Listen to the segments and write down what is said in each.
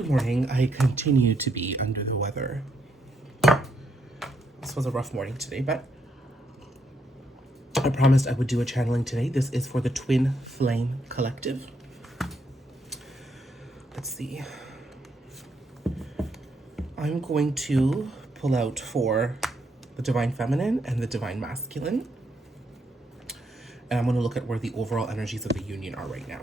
Good morning. I continue to be under the weather. This was a rough morning today, but I promised I would do a channeling today. This is for the Twin Flame Collective. Let's see. I'm going to pull out for the Divine Feminine and the Divine Masculine. And I'm going to look at where the overall energies of the union are right now.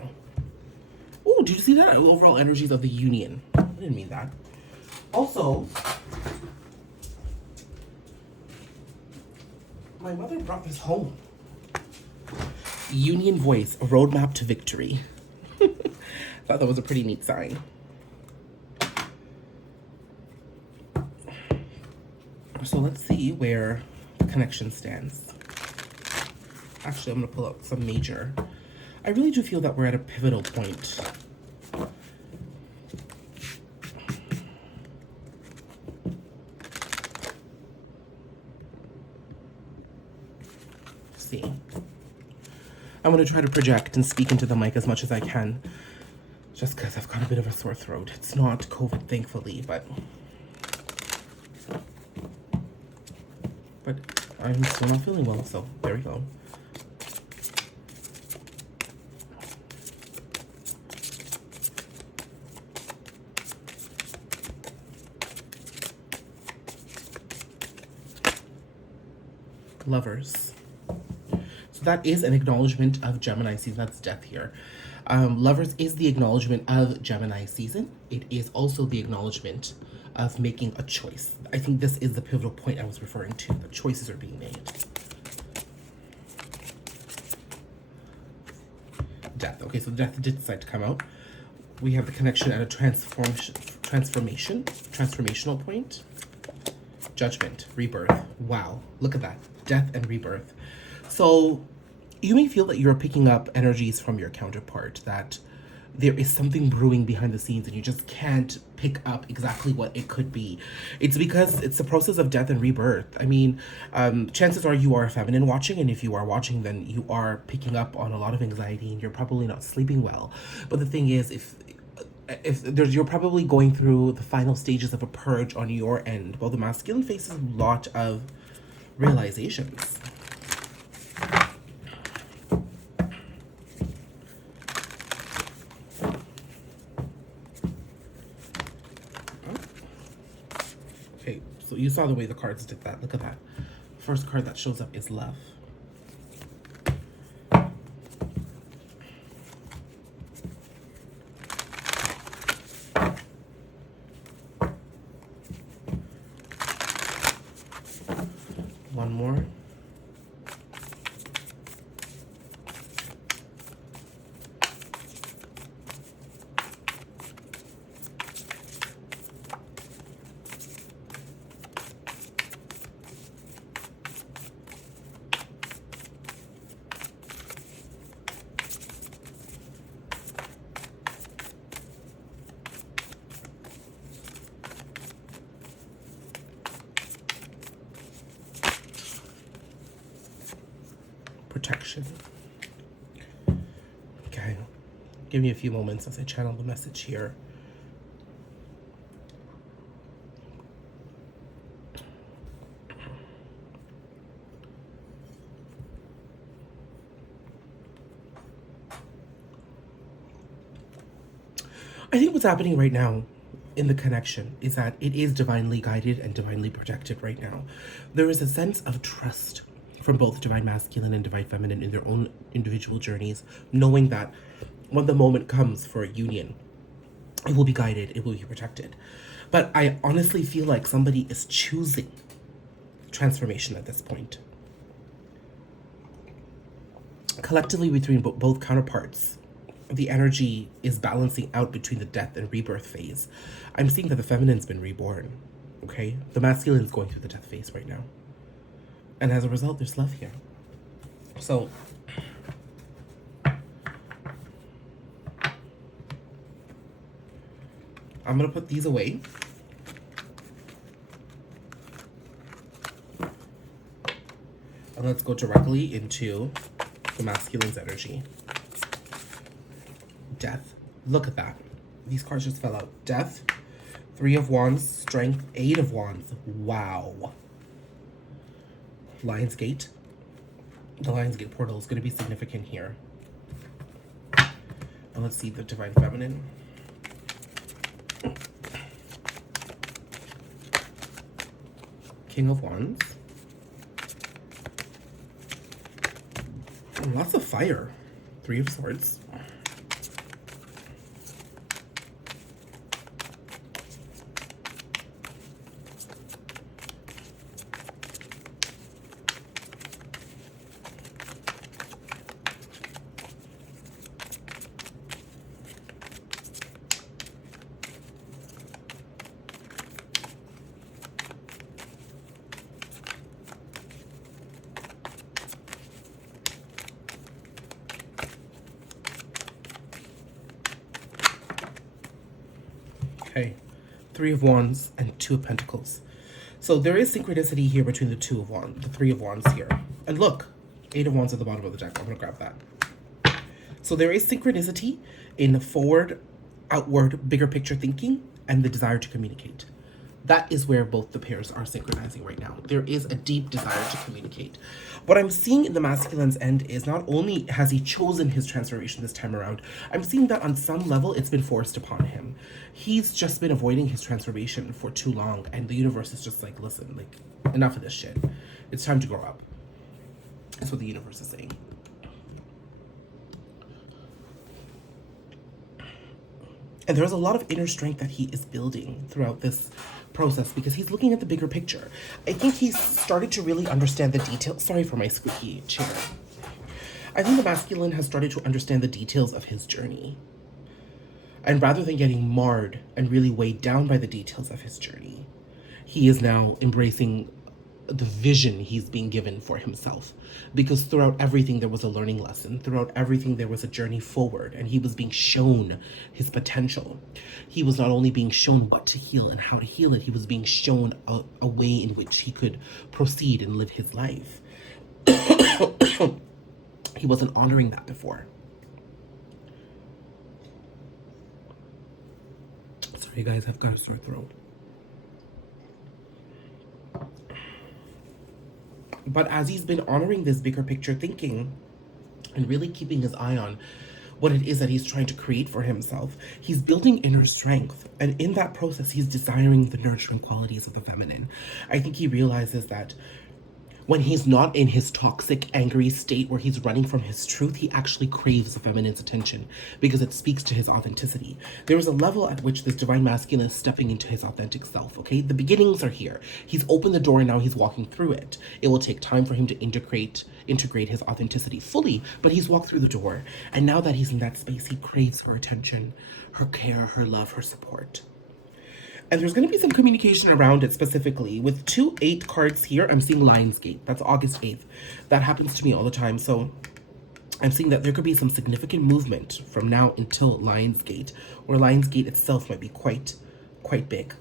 Oh, did you see that? Overall energies of the union. I didn't mean that. Also, my mother brought this home. Union Voice, a roadmap to victory. Thought that was a pretty neat sign. So let's see where the connection stands. Actually, I'm going to pull out some major. I really do feel that we're at a pivotal point. Let's see. I'm going to try to project and speak into the mic as much as I can. Just because I've got a bit of a sore throat. It's not COVID, thankfully, but I'm still not feeling well, so there we go. Lovers. So that is an acknowledgement of Gemini season. That's death here. Lovers is the acknowledgement of Gemini season. It is also the acknowledgement of making a choice. I think this is the pivotal point I was referring to. The choices are being made. Death. Okay, so death did decide to come out. We have the connection at a transformational point. Judgment, rebirth. Wow, look at that. Death and rebirth. So you may feel that you're picking up energies from your counterpart, that there is something brewing behind the scenes and you just can't pick up exactly what it could be. It's because it's the process of death and rebirth. I mean, chances are you are a feminine watching, and if you are watching, then you are picking up on a lot of anxiety and you're probably not sleeping well. But the thing is, if you're probably going through the final stages of a purge on your end, while the masculine faces a lot of realizations. Okay, so you saw the way the cards did that. Look at that. First card that shows up is love. One more. Protection. Okay, give me a few moments as I channel the message here. I think what's happening right now in the connection is that it is divinely guided and divinely protected right now. There is a sense of trust from both Divine Masculine and Divine Feminine in their own individual journeys, knowing that when the moment comes for a union, it will be guided, it will be protected. But I honestly feel like somebody is choosing transformation at this point. Collectively, between both counterparts, the energy is balancing out between the death and rebirth phase. I'm seeing that the feminine's been reborn, okay? The masculine's going through the death phase right now. And as a result, there's love here. So I'm going to put these away. And let's go directly into the masculine's energy. Death. Look at that. These cards just fell out. Death, 3 of Wands, Strength, 8 of Wands. Wow. Lionsgate. The Lionsgate portal is going to be significant here. And let's see the Divine Feminine. King of Wands. And lots of fire. 3 of Swords. Okay, 3 of Wands and 2 of Pentacles. So there is synchronicity here between the 2 of Wands, the 3 of Wands here. And look, 8 of Wands at the bottom of the deck. I'm gonna grab that. So there is synchronicity in forward, outward, bigger picture thinking and the desire to communicate. That is where both the pairs are synchronizing right now. There is a deep desire to communicate. What I'm seeing in the masculine's end is not only has he chosen his transformation this time around, I'm seeing that on some level it's been forced upon him. He's just been avoiding his transformation for too long, and the universe is just like, listen, like, enough of this shit. It's time to grow up. That's what the universe is saying. And there's a lot of inner strength that he is building throughout this process because he's looking at the bigger picture. I think he's started to really understand the details. Sorry for my squeaky chair. I think the masculine has started to understand the details of his journey. And rather than getting marred and really weighed down by the details of his journey, he is now embracing the vision he's being given for himself. Because throughout everything there was a learning lesson. Throughout everything there was a journey forward, and he was being shown his potential. He was not only being shown what to heal and how to heal it, he was being shown a way in which he could proceed and live his life. He wasn't honoring that before. Sorry guys, I've got a sore throat. But as he's been honoring this bigger picture thinking and really keeping his eye on what it is that he's trying to create for himself, he's building inner strength. And in that process, he's desiring the nurturing qualities of the feminine. I think he realizes that when he's not in his toxic, angry state where he's running from his truth, he actually craves the feminine's attention because it speaks to his authenticity. There is a level at which this divine masculine is stepping into his authentic self, okay? The beginnings are here. He's opened the door and now he's walking through it. It will take time for him to integrate his authenticity fully, but he's walked through the door. And now that he's in that space, he craves her attention, her care, her love, her support. And there's going to be some communication around it specifically. With 2 8 cards here, I'm seeing Lionsgate. That's August 8th. That happens to me all the time. So I'm seeing that there could be some significant movement from now until Lionsgate, or Lionsgate itself might be quite big.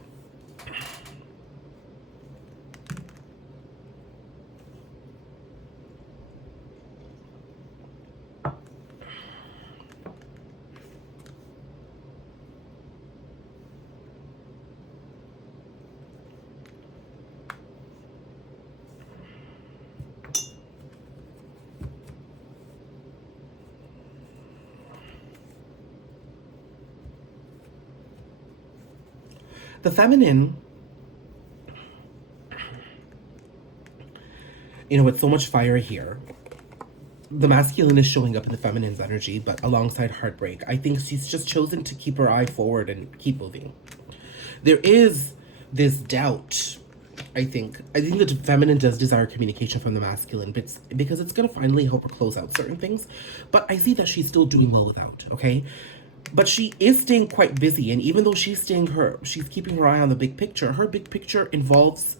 The feminine, with so much fire here, the masculine is showing up in the feminine's energy, but alongside heartbreak. I think she's just chosen to keep her eye forward and keep moving. There is this doubt, I think. The feminine does desire communication from the masculine, but because it's going to finally help her close out certain things. But I see that she's still doing well without, okay? But she is staying quite busy, and even though she's keeping her eye on the big picture, her big picture involves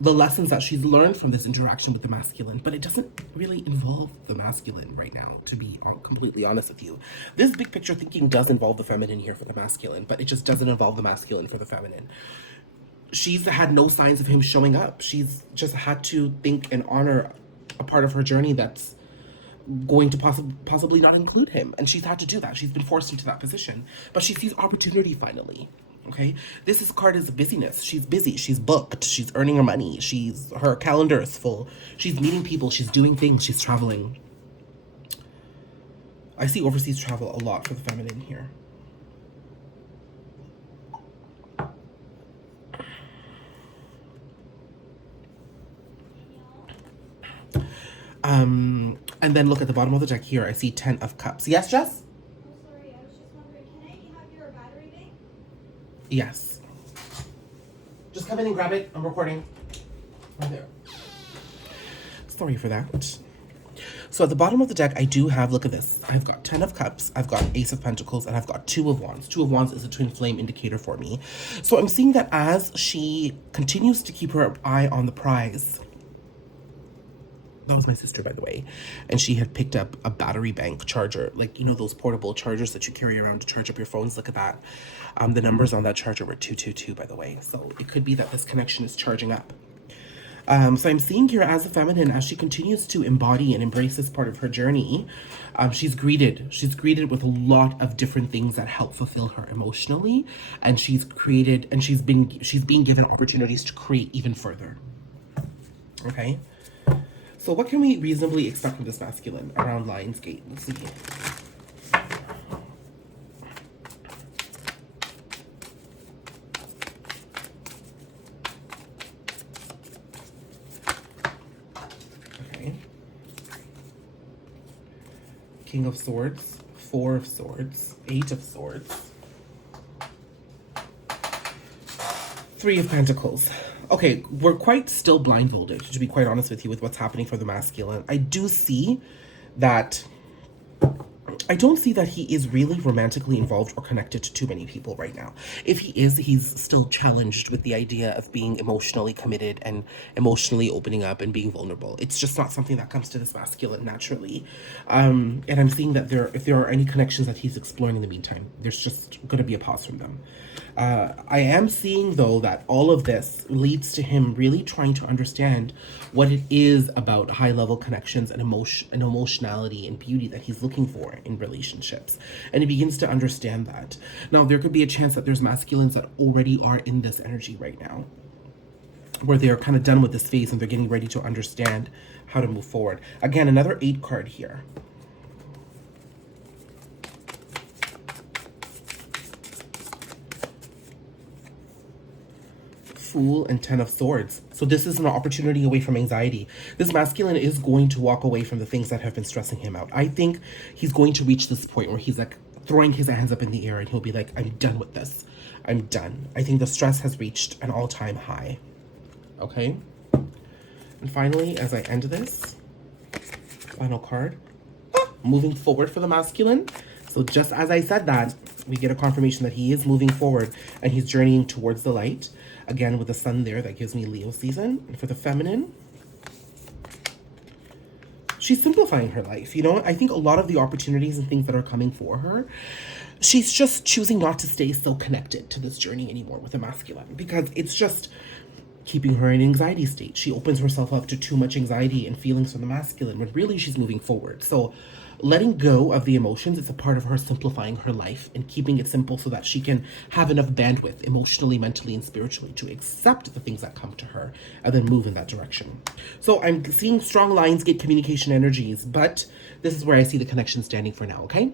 the lessons that she's learned from this interaction with the masculine, but it doesn't really involve the masculine right now, to be completely honest with you. This big picture thinking does involve the feminine here for the masculine, but it just doesn't involve the masculine for the feminine. She's had no signs of him showing up. She's just had to think and honor a part of her journey that's going to possibly not include him. And she's had to do that. She's been forced into that position. But she sees opportunity finally. Okay, this card is busyness. She's busy. She's booked. She's earning her money. Her calendar is full. She's meeting people. She's doing things. She's traveling. I see overseas travel a lot for the feminine here. And then look at the bottom of the deck here. I see 10 of Cups. Yes, Jess? Oh, sorry. I was just wondering, can I have your battery bank? Yes. Just come in and grab it. I'm recording. Right there. Sorry for that. So at the bottom of the deck, I do have, look at this. I've got 10 of Cups, I've got Ace of Pentacles, and I've got 2 of Wands. 2 of Wands is a twin flame indicator for me. So I'm seeing that as she continues to keep her eye on the prize. That was my sister, by the way. And she had picked up a battery bank charger. Like, you know, those portable chargers that you carry around to charge up your phones. Look at that. The numbers on that charger were 222, by the way. So it could be that this connection is charging up. So I'm seeing here as a feminine, as she continues to embody and embrace this part of her journey, she's greeted with a lot of different things that help fulfill her emotionally. And she's being given opportunities to create even further. Okay. So what can we reasonably expect from this masculine around Lionsgate? Let's see. Okay. King of Swords, 4 of Swords, 8 of Swords, 3 of Pentacles. Okay, we're quite still blindfolded, to be quite honest with you, with what's happening for the masculine. I do see that... I don't see that he is really romantically involved or connected to too many people right now. If he is, he's still challenged with the idea of being emotionally committed and emotionally opening up and being vulnerable. It's just not something that comes to this masculine naturally. And I'm seeing that if there are any connections that he's exploring in the meantime, there's just going to be a pause from them. I am seeing, though, that all of this leads to him really trying to understand what it is about high-level connections and emotionality and beauty that he's looking for in relationships. And he begins to understand that. Now, there could be a chance that there's masculines that already are in this energy right now, where they're kind of done with this phase and they're getting ready to understand how to move forward. Again, another 8 card here. Fool and 10 of Swords. So this is an opportunity away from anxiety. This masculine is going to walk away from the things that have been stressing him out. I think he's going to reach this point where he's like throwing his hands up in the air and he'll be like, I'm done with this. I'm done. I think the stress has reached an all-time high. Okay? And finally, as I end this, final card, moving forward for the masculine. So just as I said that, we get a confirmation that he is moving forward and he's journeying towards the light. Again, with the sun there, that gives me Leo season. And for the feminine, she's simplifying her life. You know, I think a lot of the opportunities and things that are coming for her, she's just choosing not to stay so connected to this journey anymore with the masculine, because it's just keeping her in an anxiety state. She opens herself up to too much anxiety and feelings from the masculine when really she's moving forward. So letting go of the emotions is a part of her simplifying her life and keeping it simple so that she can have enough bandwidth emotionally, mentally, and spiritually to accept the things that come to her and then move in that direction. So I'm seeing strong Lionsgate communication energies, but this is where I see the connection standing for now, okay?